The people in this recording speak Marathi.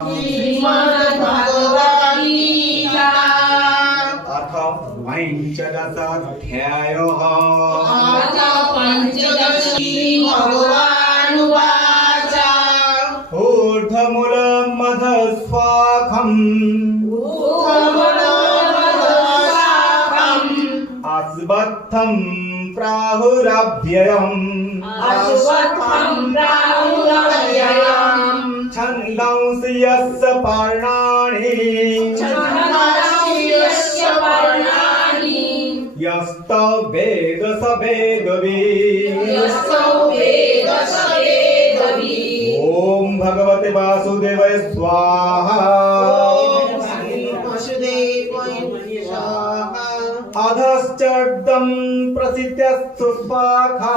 श्रीमद्भगवद् गीता अथ पंचदशाध्यायः। अथ पंचदशी भगवानुवाच ऊर्ध्वमूलं मधुस्वाखम् अस्वत्थं प्राहुरव्ययम् छन्दांसि यस्य पर्णानि यस्तो वेद स वेदवित्। ॐ भगवते वासुदेवाय स्वाहा। अधश्चर्दं प्रसिद्ध्यस्तु स्वाहा।